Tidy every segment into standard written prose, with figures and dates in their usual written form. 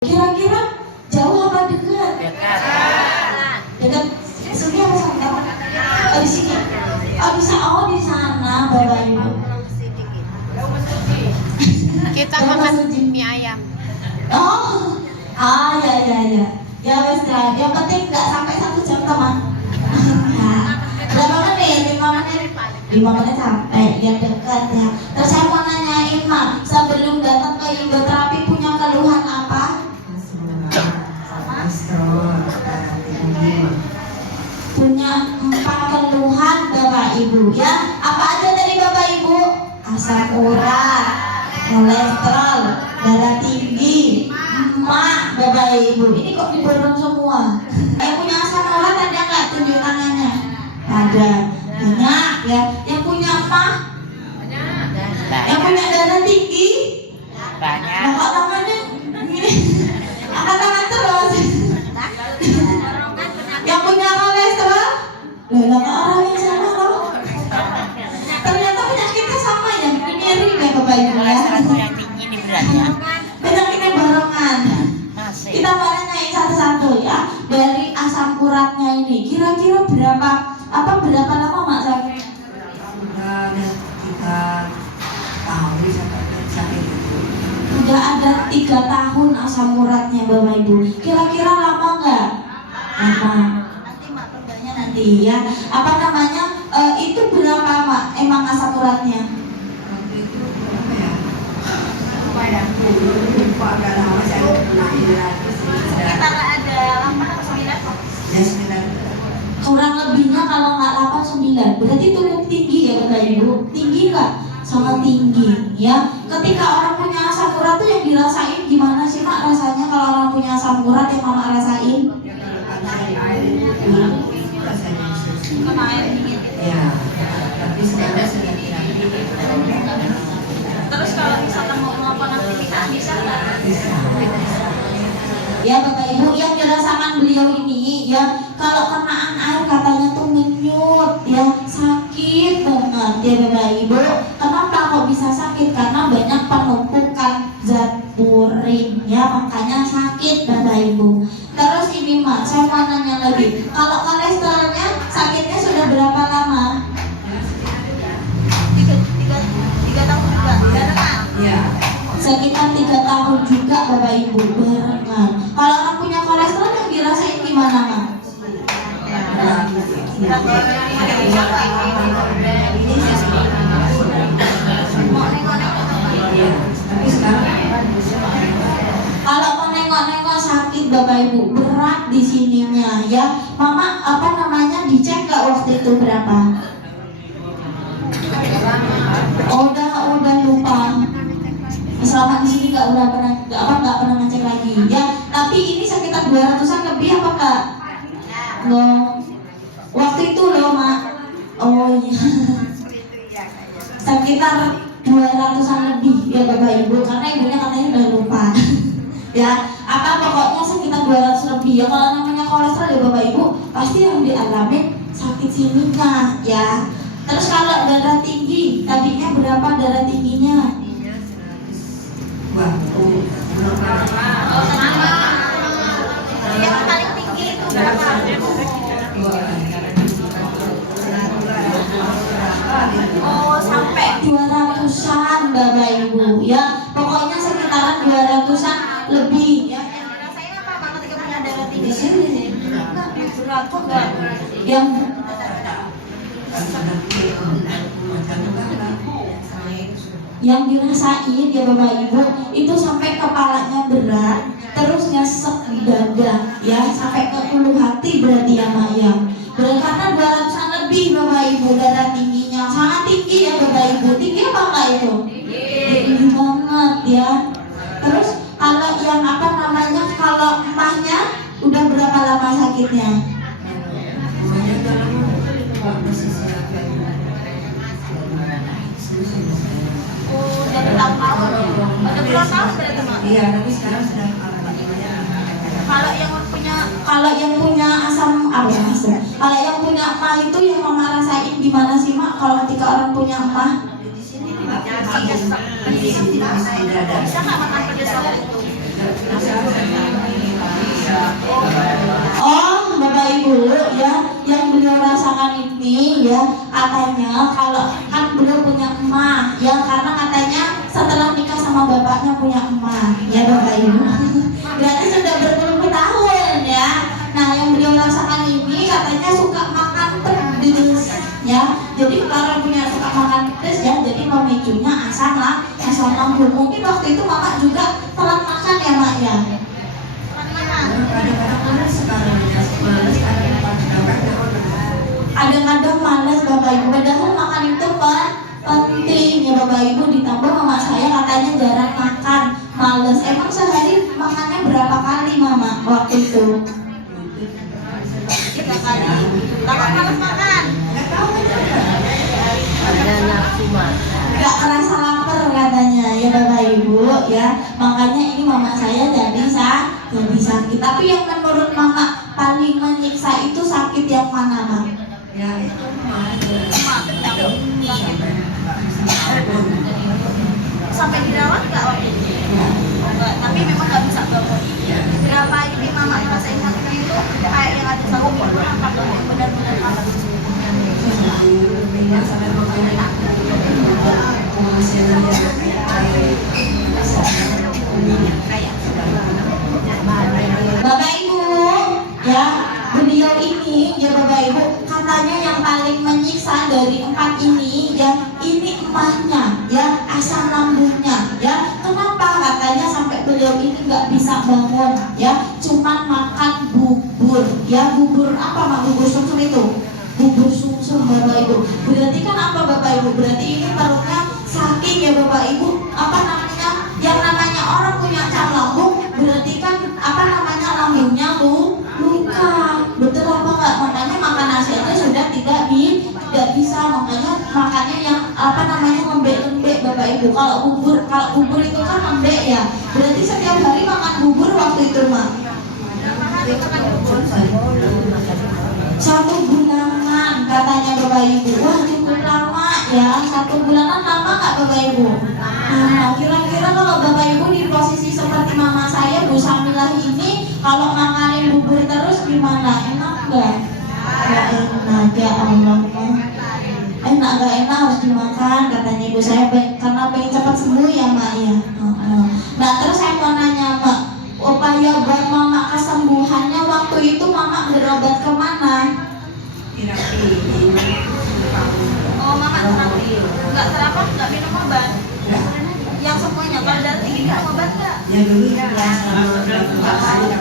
Kira-kira jauh apa dekat? Dekat. Dekat. Sini apa sana? Oh, di sini. Oh, bisa. Oh, di sana, Bapak Ibu. Kita makan mie ayam. Oh, ya. Ya wes lah. Yang penting nggak sampai 1 jam teman. Berapa menit? 5 menit. 5 menit sampai. Ya dekat ya. Terus saya mau nanyain Mak, sebelum datang ke Indoterapi punya keluhan apa? Punya 4 keluhan Bapak Ibu ya. Apa aja dari Bapak Ibu? Asam urat, kolesterol, darah tinggi, emak Bapak Ibu. Ini kok diborong semua. Yang punya asam urat ada nggak? Tunjuk tangannya. Ada. Banyak ya. Yang punya emak? Yang punya darah tinggi? Banyak. Angkat tangannya. Angkat tangan terus. Yang punya kolesterol? Lah orang yang sama loh. Ternyata penyakitnya sama ya, mirip ya Bapak Ibu ya. Kolesterol yang tinggi ini beratnya. Penyakitnya barengan. Masih. Kita mau nanyain satu-satu ya. Dari asam uratnya ini, kira-kira berapa lama Mak sakit? Udah ada 3 tahun asam uratnya Bapak Ibu. Kira-kira lama nggak? Lama. Nanti Mak tanya nanti ya. Apa namanya? Itu berapa Mak? Emang asam uratnya? Sekitar ada 8 atau 9? Kurang lebihnya kalau nggak 8, 9. Berarti cukup tinggi ya Bapak Ibu. Tinggi nggak? Sangat tinggi ya. Ketika orang punya asam urat tuh yang dirasain gimana sih Mak rasanya kalau orang punya asam urat yang Mama rasain? Kena air dingin. Ya, tapi sekarang sudah tidak. Terus kalau misalkan mau melakukan aktivitas bisa nggak? Bisa. Ya Bapak Ibu, yang dirasakan beliau ini ya, kalau kenaan air katanya tuh menyut ya, sakit banget ya Bapak Ibu. Kenapa kok bisa sakit? Karena banyak penumpukan zat urin ya, makanya sakit Bapak Ibu. Terus ini Mak, saya mau nanya lagi, kalau kolesterolnya sakitnya sudah berapa lama? 3 tahun juga, barengan? Ya. Sekitar 3 tahun juga Bapak Ibu, barengan. Kalau orang punya kolesterol yang dirasain gimana Mak? Kalau menengok-nengok sakit Bapak Ibu, berat di sininya ya. Mama apa namanya dicek nggak waktu itu berapa? Udah lupa. Selama di sini nggak pernah ngecek lagi ya. Tapi ini sekitar 200-an lebih apa Kak? Loh, waktu itu loh Mak. Oh iya. Sekitar 200-an lebih ya Bapak Ibu, karena ibunya katanya udah lupa. Ya, apa pokoknya sekitar 200 lebih ya. Kalau namanya kolesterol ya Bapak Ibu, pasti yang dialami sakit sininya ya. Terus kalau darah tinggi, tadinya berapa darah tingginya? Yang paling tinggi itu berapa? Oh, sampai 200-an Bapak Ibu ya. Pokoknya sekitaran 200-an lebih ya. Yang dirasain apa Mak ketika punya darah tinggi? Di sini nih. Enggak, berat kok enggak. Yang dirasain ya Bapak Ibu itu sampai kepalanya berat, terus nyesek di dada ya, sampai ke ulu hati berarti ya Mak ya. Berarti karena 200-an lebih Bapak Ibu darah tingginya, sangat tinggi ya Bapak Ibu. Tinggi apa enggak itu? Tinggi banget ya. Terus kalau yang apa namanya, kalau emahnya udah berapa lama sakitnya? Udah bertahun-tahun. Udah berapa tahun berarti Mak? Iya, tapi sekarang sudah Kalau yang punya asam apa ya Mas? Kalau yang punya emah itu yang Mama rasain gimana sih Mak? Kalau ketika orang punya emah? di sini tidak ada. Bisa nggak makan pedas itu? Oh, Bapak Ibu ya, yang beliau rasakan ini ya, katanya kalau kan beliau punya emak ya, karena katanya setelah nikah sama bapaknya punya emak ya Bapak Ibu. Berarti sudah berpuluh tahun ya. Nah, yang beliau rasakan ini katanya suka makan pedes ya. Jadi kalau punya suka makan pedes ya, jadi memicunya asam lambung. Mungkin waktu itu Mama juga telat makan ya Mak ya. Kadang-kadang malas Bapak Ibu, padahal makan itu penting ya Bapak Ibu. Ditambah mama saya katanya jarang makan, malas. Emang sehari makannya berapa kali Mama waktu itu? 3 kali. Takut malas makan? Ada nafsu makan. Gak kerasa lapar katanya ya Bapak Ibu ya. Makanya ini mama saya jadi sakit. Tapi yang menurut mama paling menyiksa itu sakit yang mana Mak? Ya itu Sampai dirawat nggak waktu itu? Enggak, tapi memang nggak bisa bangun. Berapa ini mama ngerasain sakitnya itu kayak yang ada satu minggu angkat bangun benar-benar angkat. Bapak Ibu ya, beliau ini ya Bapak Ibu katanya yang paling menyiksa dari 4 ini ya, ini emahnya ya, asam lambungnya ya. Kenapa katanya sampai beliau ini nggak bisa bangun ya, cuman makan bubur ya. Bubur apa Mak? Bubur sumsum itu, bubur sumsum Bapak Ibu. Berarti kan apa Bapak Ibu? Berarti ini perutnya sakit ya Bapak Ibu. Apa namanya, yang namanya orang punya asam lambung, berarti kan apa namanya, lambungnya luka. Betul apa enggak? Makanya makan nasi aja sudah tidak bisa. Makanya makannya yang apa namanya, lembek-lembek Bapak Ibu. Kalau bubur itu kan lembek ya. Berarti setiap hari makan bubur waktu itu Mak? 1 bulanan katanya Bapak Ibu. Wah, cukup lama ya. 1 bulanan lama nggak Bapak Ibu? Nah, kira-kira kalau Bapak Ibu di posisi seperti mama saya Bu Samilah ini, kalau makanin bubur terus gimana? Enak nggak? Nggak enak ya Allah. Enak nggak enak, harus dimakan katanya ibu saya, karena pengen cepat sembuh ya Mak ya. Nah, terus saya mau nanya Mak, upaya buat mama kesembuhannya waktu itu mama berobat kemana? Oh, mama terapi. Nggak terapi, nggak minum obat. Yang semuanya kalau darah tinggi minum obat nggak? Ya dulu ya kali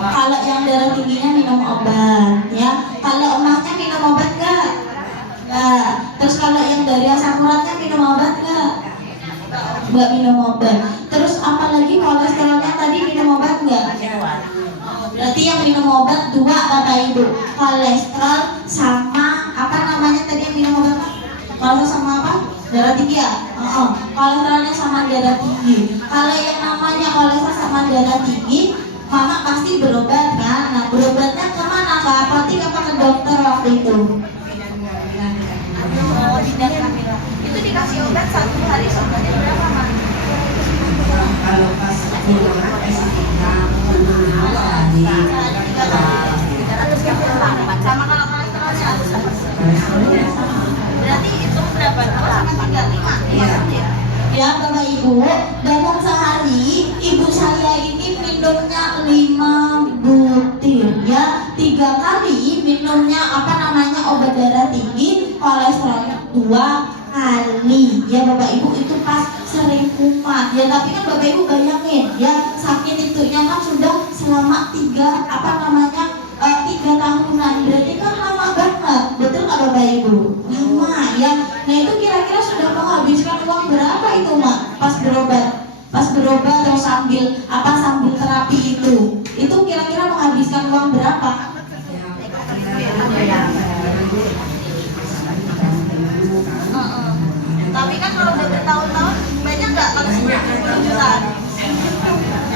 Kalau yang darah tingginya minum obat ya. Kalau emaknya minum obat nggak? Nggak. Terus kalau yang dari asam uratnya minum obat nggak? Nggak minum obat. Terus apalagi kolesterolnya tadi minum obat nggak? Berarti yang minum obat 2 Bapak Ibu, kolesterol sama apa namanya tadi yang minum obat Pak? Kolesterol sama apa? Darah tinggi ya? Kolesterolnya sama darah tinggi. Kalau yang namanya kolesterol sama darah tinggi, mama pasti berobat kan? Nah, berobatnya kemana? Ke apotek apa ke dokter waktu itu? Oh, tidak Kamila. Itu dikasih obat 1 hari obatnya berapa Mak? kalau pas pulang Sama kalau kolesterolnya harus apa? Berarti itu berapa? 2,35 ya? Ya Bapak Ibu, dalam sehari ibu saya ini minumnya 5 butir ya. 3 kali minumnya apa namanya, obat darah tinggi, kolesterolnya 2 kali ya Bapak Ibu. Itu pas sering kumat ya. Tapi kan Bapak Ibu bayangin ya, sakit itunya kan sudah selama 3 tahunan. Berarti kan lama banget, betul nggak Bapak Ibu? Lama ya. Nah, itu kira-kira sudah menghabiskan uang berapa itu Mak pas berobat terus sambil terapi itu kira-kira menghabiskan uang berapa? Tapi kan kalau udah bertahun-tahun banyak nggak? Kalau 10 jutaan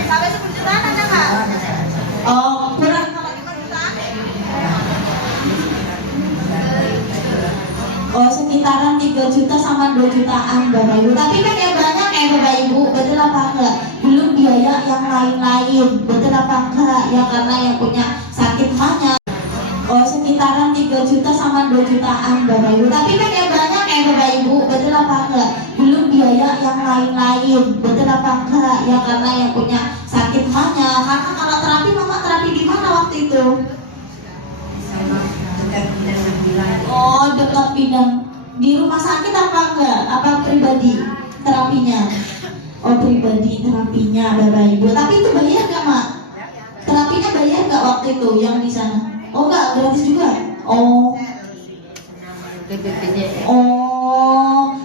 sampai 10 jutaan ada nggak? Oh, kurang. Kalau 5 jutaan? Oh, sekitaran 3 juta sama 2 jutaan Bapak Ibu. Tapi kan ya banyak ya Bapak Ibu, betul apa enggak? Belum biaya lain-lain, betul apa enggak? Ya karena yang punya sakit mahnya sekitaran 3 juta sama 2 jutaan Bapak Ibu. Tapi kan yang banyak ya Bapak Ibu, betul apa enggak? Belum biaya yang lain-lain, betul apa enggak? Ya karena yang punya sakit mahnya. Karena kalau terapi, mama terapi di mana waktu itu? Sama dekat bidang yang bilang. Oh, dekat bidang. Di rumah sakit apa enggak? Apa pribadi terapinya? Oh, pribadi terapinya Bapak Ibu. Tapi itu bayar nggak, Mak? Terapinya bayar nggak waktu itu yang di sana? Oh, enggak, gratis juga. Oh,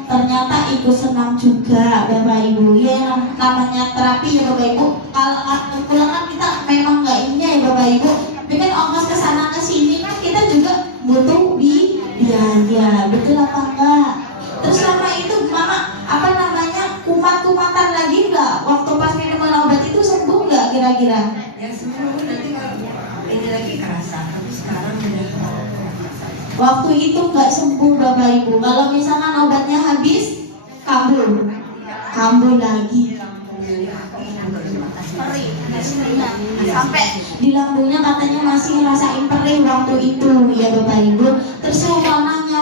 ternyata ikut senam juga Bapak Ibu. Ya, yang namanya terapi ya Bapak Ibu. Kalau pulang kan kita memang nggak ini ya Bapak Ibu. Tapi kan ongkos ke sana ke sini kan kita juga butuh biaya. Betul apa enggak? Terus sama itu Mama apa namanya kumat-kumatan lagi nggak? Waktu pas minuman obat itu sembuh nggak kira-kira? Yang semua nanti kalau ini lagi kerasa, tapi sekarang udah Waktu itu nggak sembuh Bapak Ibu. Kalau misalkan obatnya habis, kambuh lagi. Perih di sininya sampai Di lambungnya katanya masih ngerasain perih waktu itu ya Bapak Ibu. Terus saya mau nanya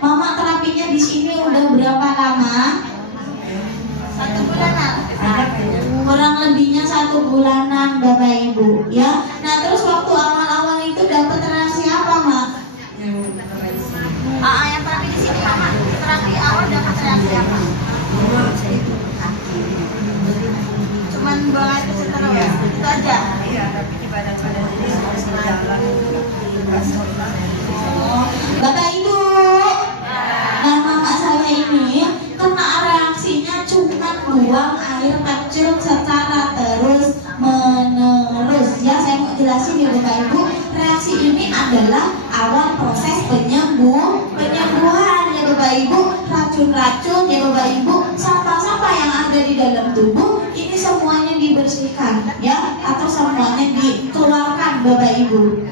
Mama terapinya di sini udah berapa lama? 1 bulanan. Kurang lebihnya 1 bulanan Bapak Ibu ya. Nah terus waktu awal-awal itu dapat reaksi apa Mak? yang terisi. Yang terapi di sini Mama, terapi awal dapat reaksi apa? Semua saya itu kaki. Cuman buang air kecil terus, Iya. itu aja. Iya, tapi di badan-badan ini harus berjalan nggak sempat. Bapak Ibu, nah mama saya ini kena reaksinya cuma buang air kecil secara terus menerus. Ya saya mau jelasin ya Bapak Ibu, reaksi ini adalah awal proses penyembuhan ya Bapak Ibu. Racun-racun ya Bapak Ibu, sampah-sampah yang ada di dalam tubuh ini semuanya dibersihkan ya, atau semuanya dikeluarkan Bapak Ibu.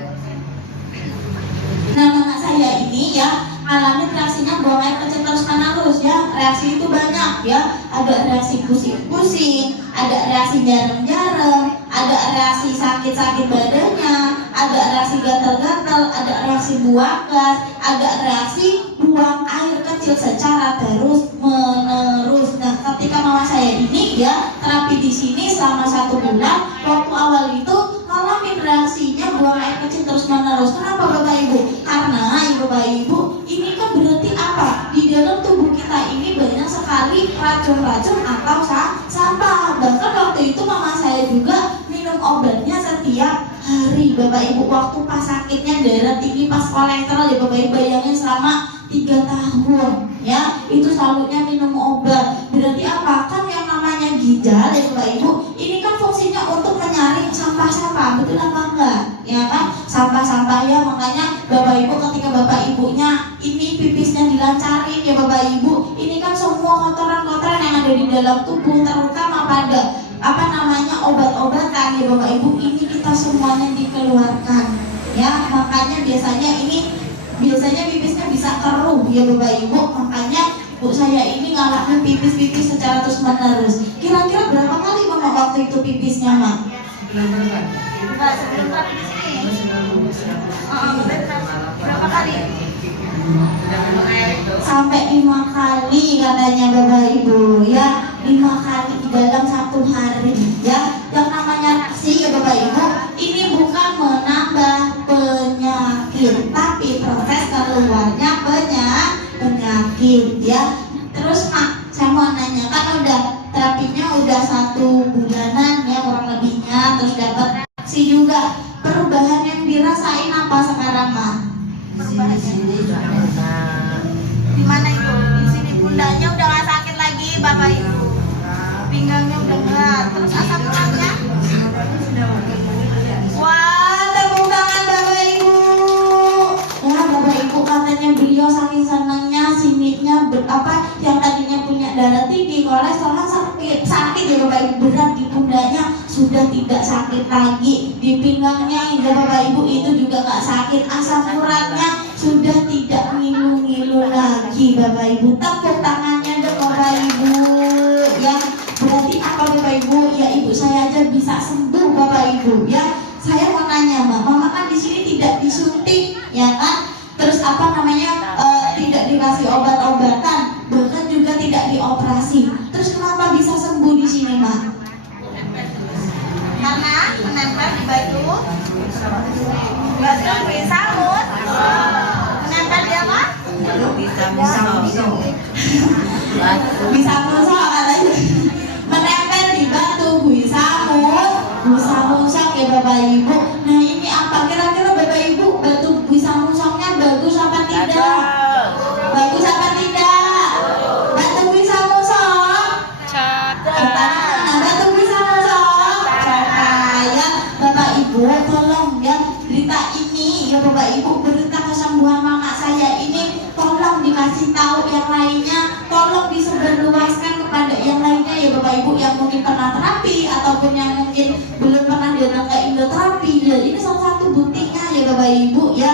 Nah mama saya ini ya alami reaksinya buang air kecil terus menerus ya. Reaksi itu banyak ya. Ada reaksi pusing-pusing, ada reaksi jarem-jarem, ada reaksi sakit-sakit badannya, ada reaksi gatal-gatal, ada reaksi buang gas, ada reaksi buang air kecil secara terus menerus. Nah ketika mama saya ini ya terapi di sini selama 1 bulan, waktu awal itu ngalamin reaksinya buang air kecil terus menerus. Kenapa Bapak Ibu? Karena Bapak Ibu ini kan berarti apa? Di dalam tubuh kita ini banyak sekali racun-racun atau sampah. Bahkan waktu itu mama saya juga minum obatnya setiap hari Bapak Ibu. Waktu pas sakitnya darah tinggi, pas kolesterol ya Bapak Ibu, bayangin selama 3 tahun ya itu selalunya minum obat. Berarti apa? Kan yang namanya ginjal ya Bapak Ibu ini kan fungsinya untuk menyaring sampah-sampah, betul apa enggak? Ya kan, sampah-sampah ya. Makanya Bapak Ibu ketika Bapak Ibunya ini pipisnya dilancarin ya Bapak Ibu, ini kan semua kotoran-kotoran yang ada di dalam tubuh, terutama pada apa namanya obat-obatan ya Bapak Ibu, ini kita semuanya dikeluarkan ya. Makanya biasanya pipisnya bisa keruh ya Bapak Ibu. Makanya Bu saya ini ngalamin pipis secara terus menerus. Kira-kira berapa kali mama waktu itu pipisnya Mak? Enggak, sebelum terapi di sini. Berapa kali? Sampai 5 kali katanya Bapak Ibu ya. 5 kali dalam 1 hari ya. Yang namanya reaksi ya Bapak Ibu ini bukan menambah penyakit, tapi proses keluarnya penyakit ya. Terus Mak saya mau nanya, kan udah terapinya udah 1 bulanan ya kurang lebihnya, terus dapat reaksi juga. Perubahan yang dirasain apa sekarang Mak? Di sini juga enak. Di mana itu? Di sini pundaknya udah nggak sakit lagi Bapak Ibu. Pinggangnya udah enggak. Terus asam uratnya? Wah, tepuk tangan Bapak Ibu. Ya Bapak Ibu katanya beliau saking senangnya sinitnya yang tadinya punya darah tinggi, kolesterol sakit ya Bapak Ibu, berat di pundaknya sudah tidak sakit lagi, di pinggangnya ya Bapak Ibu itu juga nggak sakit, asam uratnya sudah tidak ngilu-ngilu lagi Bapak Ibu. Tepuk tangannya dong Bapak Ibu ya. Berarti apa Bapak Ibu, ya ibu saya aja bisa sembuh Bapak Ibu ya. Saya mau nanya Mbak, Mama kan di sini tidak disuntik ya kan? Terus apa namanya tidak dikasih obat-obatan, bahkan juga tidak dioperasi. Terus kenapa bisa sembuh di sini Mbak? Karena menempel di batu kuih samut. Menempel di apa? Bisa musa katanya. Menempel di batu buisa musang ya Bapak Ibu. Nah ini apa kira-kira Bapak Ibu, batu buisa musangnya bagus apa tidak? Bagus apa tidak? Batu buisa musang nah, batu buisa musang ya Bapak Ibu, tolong ya berita ini ya Bapak Ibu, berita kesembuhan mama saya ini tolong dikasih tahu yang lainnya, tolong disebarluaskan kepada yang lainnya ya Bapak Ibu yang mungkin pernah terapi ataupun yang mungkin belum pernah datang ke Indoterapi. Jadi ini salah satu buktinya ya Bapak Ibu ya.